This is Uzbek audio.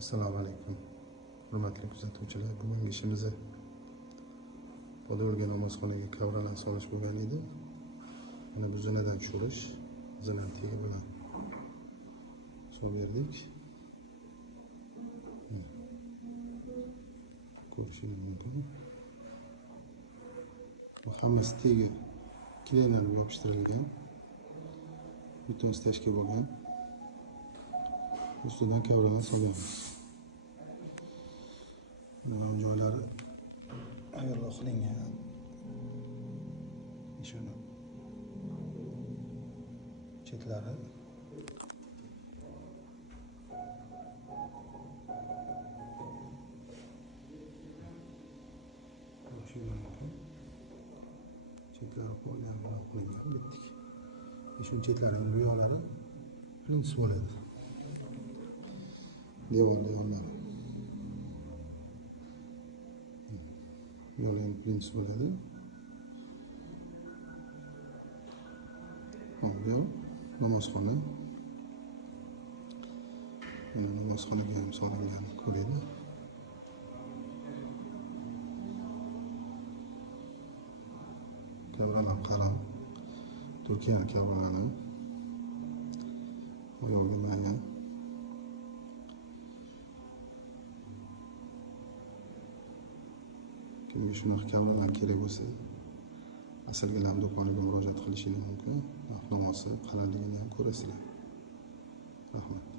Assalomu alaykum. Hurmatli kuzatuvchilar, bugungi ishimiz Podolga namozxonaga kavralar solish bo'lgan edi. Mana bu zinadan tushirish, zina tegi bilan solib berdik. Ko'rishingiz mumkin. Hammasi tegi klenlarga yopishtirilgan. Butun steshka bo'lgan. Ustidan kavralar solamiz. Mana joylari ayyorroq qilingan. Shuni chetlari chetlari qo'llar bilan qilingan bitdik. Shu chetlarining bo'yoqlari prinsiz bo'ladi. Devorli yonlari yo'l prinsiz bo'ladi. Bu namozxona. Namozxonaga ham solingan ko'radi. Kavralar qaram. Turkiya kavralari. Oyog'iga maygan. Kimga shunaqa kavralar kerak bo'lsa, Asalgilam do'koniga murojaat qilishingiz mumkin. Narx-navosi qalinligini ham ko'rasizlar. Rahmat.